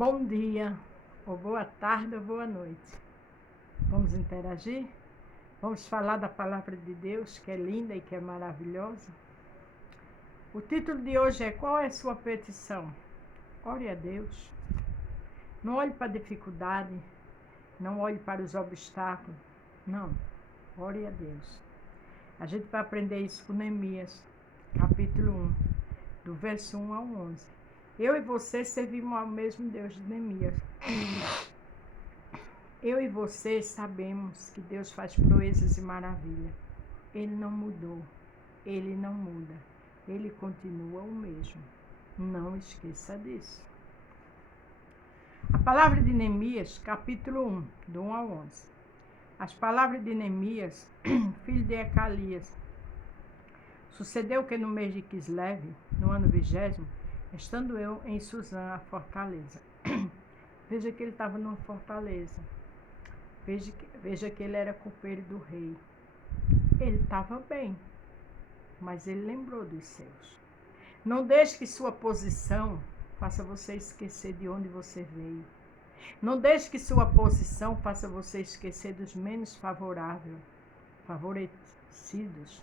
Bom dia, ou boa tarde, ou boa noite. Vamos interagir? Vamos falar da palavra de Deus, que é linda e que é maravilhosa. O título de hoje é: qual é a sua petição? Ore a Deus. Não olhe para a dificuldade, não olhe para os obstáculos. Não, ore a Deus. A gente vai aprender isso com Neemias, capítulo 1, do verso 1 ao 11. Eu e você servimos ao mesmo Deus de Neemias. Eu e você sabemos que Deus faz proezas e maravilhas. Ele não mudou, Ele não muda, Ele continua o mesmo. Não esqueça disso. A palavra de Neemias, capítulo 1, do 1 ao 11. As palavras de Neemias, filho de Ecalias. Sucedeu que no mês de Quisleve, no ano 20º, estando eu em Suzã, a fortaleza. Veja que ele estava numa fortaleza. Veja que ele era copeiro do rei. Ele estava bem, mas ele lembrou dos seus. Não deixe que sua posição faça você esquecer de onde você veio. Não deixe que sua posição faça você esquecer dos menos favorecidos.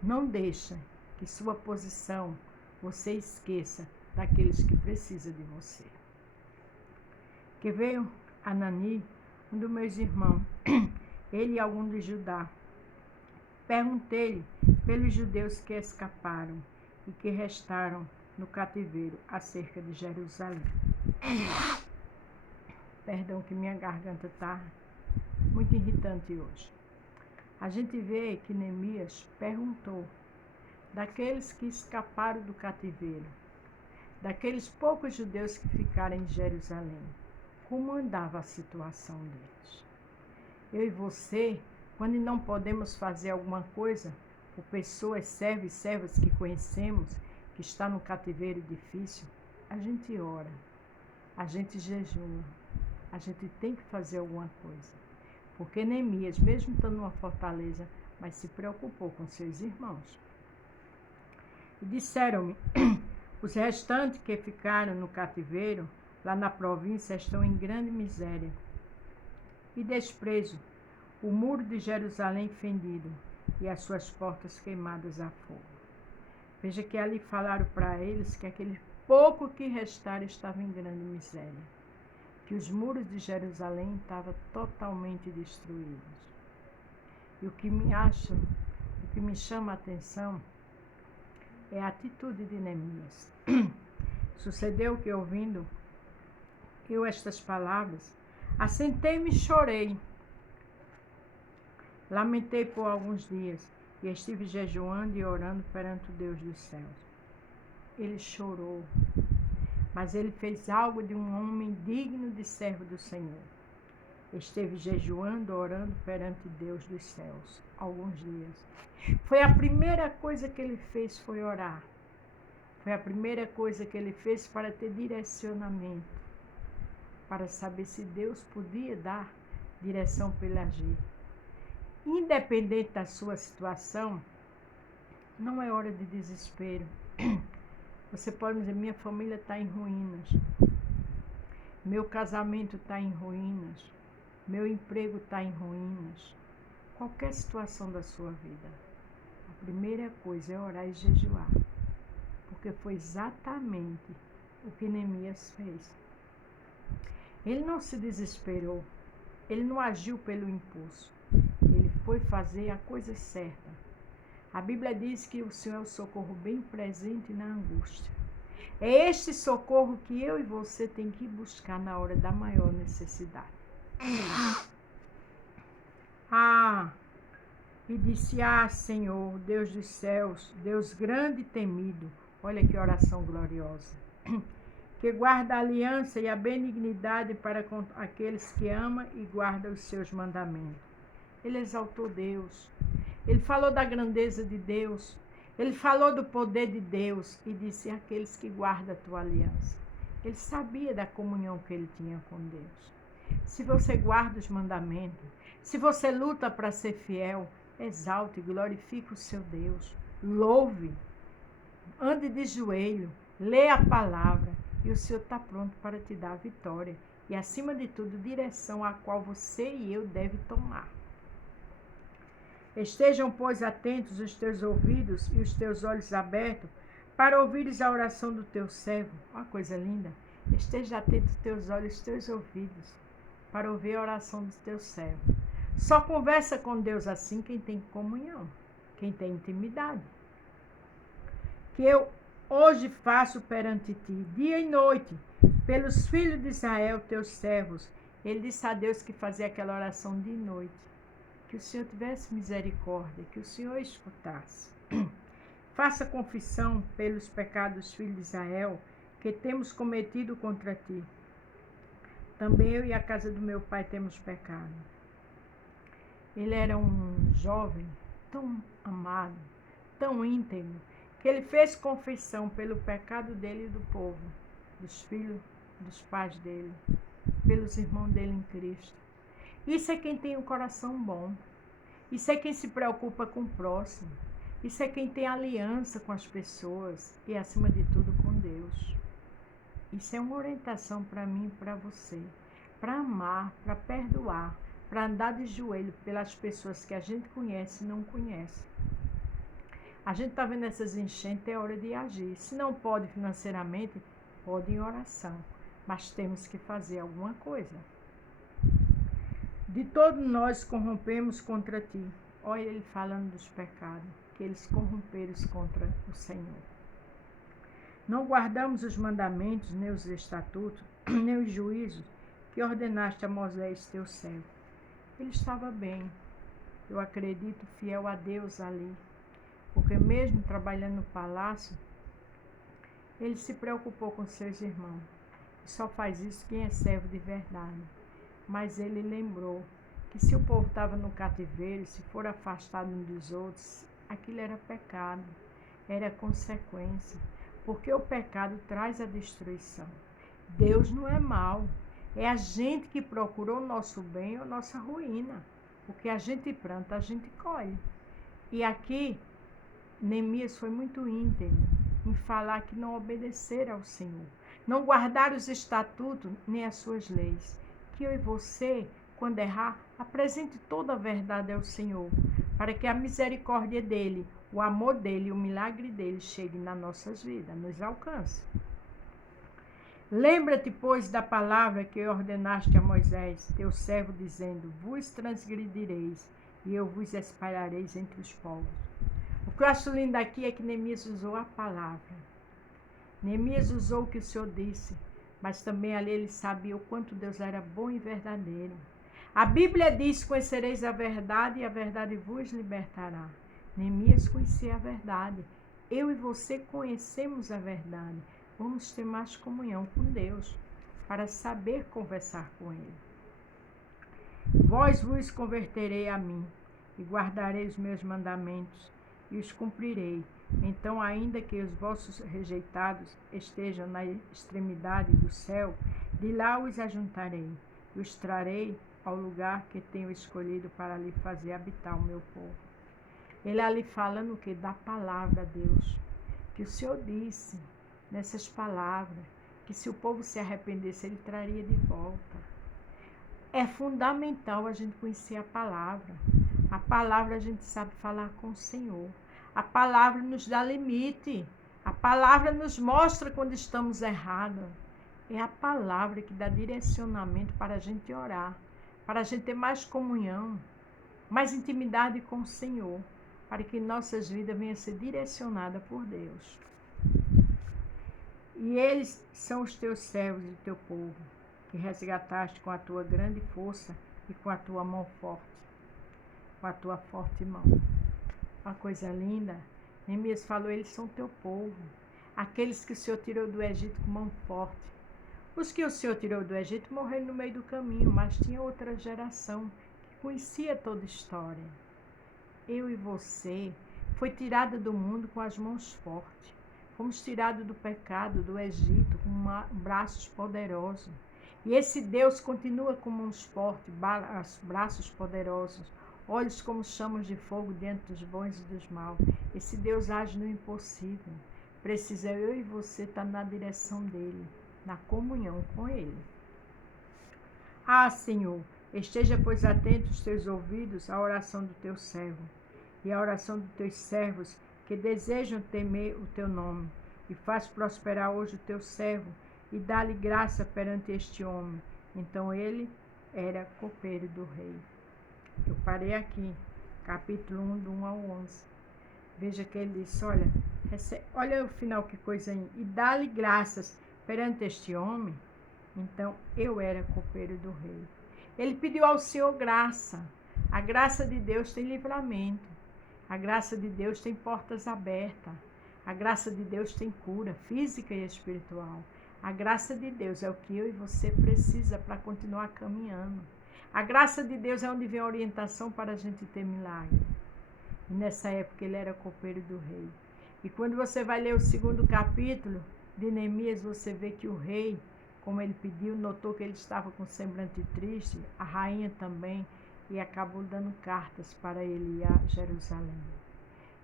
Não deixe que sua posição você esqueça daqueles que precisam de você. Que veio Anani, um dos meus irmãos, ele e algum de Judá. Perguntei-lhe pelos judeus que escaparam e que restaram no cativeiro acerca de Jerusalém. Perdão que minha garganta está muito irritante hoje. A gente vê que Neemias perguntou daqueles que escaparam do cativeiro, daqueles poucos judeus que ficaram em Jerusalém, como andava a situação deles. Eu e você, quando não podemos fazer alguma coisa, por pessoas, servos e servas que conhecemos, que está no cativeiro difícil, a gente ora, a gente jejua, a gente tem que fazer alguma coisa. Porque Neemias, mesmo estando numa fortaleza, mas se preocupou com seus irmãos. E disseram-me, os restantes que ficaram no cativeiro, lá na província, estão em grande miséria e desprezo, o muro de Jerusalém fendido e as suas portas queimadas a fogo. Veja que ali falaram para eles que aquele pouco que restaram estava em grande miséria, que os muros de Jerusalém estavam totalmente destruídos. E o que me chama a atenção é a atitude de Neemias. Sucedeu que, ouvindo eu estas palavras, assentei-me e chorei. Lamentei por alguns dias e estive jejuando e orando perante o Deus dos céus. Ele chorou, mas ele fez algo de um homem digno de servo do Senhor. Esteve jejuando, orando perante Deus dos céus, alguns dias. Foi a primeira coisa que ele fez, foi orar. Foi a primeira coisa que ele fez para ter direcionamento, para saber se Deus podia dar direção para ele agir. Independente da sua situação, não é hora de desespero. Você pode dizer, minha família está em ruínas, meu casamento está em ruínas, meu emprego está em ruínas. Qualquer situação da sua vida, a primeira coisa é orar e jejuar, porque foi exatamente o que Neemias fez. Ele não se desesperou, ele não agiu pelo impulso, ele foi fazer a coisa certa. A Bíblia diz que o Senhor é o socorro bem presente na angústia. É este socorro que eu e você tem que buscar na hora da maior necessidade. E disse, Senhor, Deus dos céus, Deus grande e temido, olha que oração gloriosa, que guarda a aliança e a benignidade para com aqueles que ama e guarda os seus mandamentos. Ele exaltou Deus, ele falou da grandeza de Deus, ele falou do poder de Deus e disse aqueles que guardam a tua aliança. Ele sabia da comunhão que ele tinha com Deus. Se você guarda os mandamentos, se você luta para ser fiel, exalte e glorifique o seu Deus, louve, ande de joelho, lê a palavra, E o Senhor está pronto para te dar a vitória. E, acima de tudo, direção a qual você e eu devem tomar. Estejam, pois, atentos os teus ouvidos e os teus olhos abertos para ouvires a oração do teu servo. Uma coisa linda. Esteja atento os teus olhos e os teus ouvidos para ouvir a oração do teu servo. Só conversa com Deus assim quem tem comunhão, quem tem intimidade. Que eu hoje faço perante ti, dia e noite, pelos filhos de Israel, teus servos. Ele disse a Deus que fazia aquela oração de noite. Que o Senhor tivesse misericórdia, que o Senhor escutasse. Faça confissão pelos pecados dos filhos de Israel, que temos cometido contra ti. Também eu e a casa do meu pai temos pecado. Ele era um jovem tão amado, tão íntegro, que ele fez confissão pelo pecado dele e do povo, dos filhos, dos pais dele, pelos irmãos dele em Cristo. Isso é quem tem um coração bom. Isso é quem se preocupa com o próximo. Isso é quem tem aliança com as pessoas e, acima de tudo, com Deus. Isso é uma orientação para mim e para você. Para amar, para perdoar, para andar de joelho pelas pessoas que a gente conhece e não conhece. A gente está vendo essas enchentes, é hora de agir. Se não pode financeiramente, pode em oração. Mas temos que fazer alguma coisa. De todos nós corrompemos contra ti. Olha ele falando dos pecados, que eles corromperam contra o Senhor. Não guardamos os mandamentos, nem os estatutos, nem os juízos que ordenaste a Moisés, teu servo. Ele estava bem, eu acredito, fiel a Deus ali, porque mesmo trabalhando no palácio, ele se preocupou com seus irmãos. E só faz isso quem é servo de verdade. Mas ele lembrou que se o povo estava no cativeiro, se for afastado um dos outros, aquilo era pecado, era consequência, porque o pecado traz a destruição. Deus não é mau, é a gente que procura o nosso bem ou nossa ruína. O que a gente planta, a gente colhe. E aqui, Neemias foi muito íntegro em falar que não obedeceram ao Senhor, não guardaram os estatutos nem as suas leis. Que eu e você, quando errar, apresente toda a verdade ao Senhor, para que a misericórdia dEle, o amor dEle, o milagre dEle chegue nas nossas vidas, nos alcance. Lembra-te, pois, da palavra que ordenaste a Moisés, teu servo, dizendo: vos transgredireis, e eu vos espalhareis entre os povos. O que eu acho lindo aqui é que Neemias usou a palavra. Neemias usou o que o Senhor disse, mas também ali ele sabia o quanto Deus era bom e verdadeiro. A Bíblia diz: conhecereis a verdade e a verdade vos libertará. Neemias conhecia a verdade. Eu e você conhecemos a verdade. Vamos ter mais comunhão com Deus para saber conversar com Ele. Vós vos converterei a mim e guardarei os meus mandamentos e os cumprirei. Então, ainda que os vossos rejeitados estejam na extremidade do céu, de lá os ajuntarei e os trarei ao lugar que tenho escolhido para ali fazer habitar o meu povo. Ele ali falando o que? Da palavra a Deus, que o Senhor disse nessas palavras, que se o povo se arrependesse, ele traria de volta. É fundamental a gente conhecer a palavra. A palavra a gente sabe falar com o Senhor. A palavra nos dá limite. A palavra nos mostra quando estamos errados. É a palavra que dá direcionamento para a gente orar, para a gente ter mais comunhão, mais intimidade com o Senhor, para que nossas vidas venham a ser direcionadas por Deus. E eles são os teus servos e teu povo, que resgataste com a tua grande força e com a tua mão forte, com a tua forte mão. Uma coisa linda, Neemias falou: eles são teu povo, aqueles que o Senhor tirou do Egito com mão forte. Os que o Senhor tirou do Egito morreram no meio do caminho, mas tinha outra geração que conhecia toda a história. Eu e você foi tirada do mundo com as mãos fortes. Fomos tirados do pecado, do Egito, com braços poderosos. E esse Deus continua com mãos fortes, braços poderosos, olhos como chamas de fogo diante dos bons e dos maus. Esse Deus age no impossível. Precisa eu e você estar na direção dele, na comunhão com Ele. Ah, Senhor, esteja, pois, atento os teus ouvidos à oração do teu servo e à oração dos teus servos que desejam temer o teu nome, e faz prosperar hoje o teu servo e dá-lhe graça perante este homem. Então ele era copeiro do rei. Eu parei aqui, capítulo 1, do 1 ao 11. Veja que ele disse, olha o final, que coisa aí. E dá-lhe graças perante este homem. Então eu era copeiro do rei. Ele pediu ao Senhor graça. A graça de Deus tem livramento. A graça de Deus tem portas abertas. A graça de Deus tem cura física e espiritual. A graça de Deus é o que eu e você precisa para continuar caminhando. A graça de Deus é onde vem a orientação para a gente ter milagre. E nessa época ele era copeiro do rei. E quando você vai ler o 2º capítulo de Neemias, você vê que o rei, como ele pediu, notou que ele estava com semblante triste, a rainha também, e acabou dando cartas para ele ir a Jerusalém.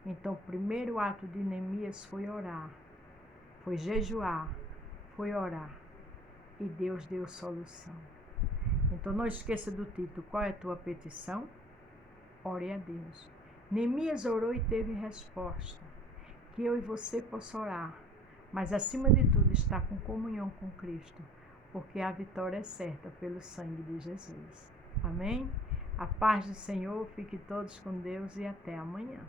Então, o primeiro ato de Neemias foi orar, foi jejuar, foi orar. E Deus deu solução. Então, não esqueça do título. Qual é a tua petição? Ore a Deus. Neemias orou e teve resposta. Que eu e você possam orar, mas acima de tudo estar com comunhão com Cristo, porque a vitória é certa pelo sangue de Jesus. Amém? A paz do Senhor, fique todos com Deus e até amanhã.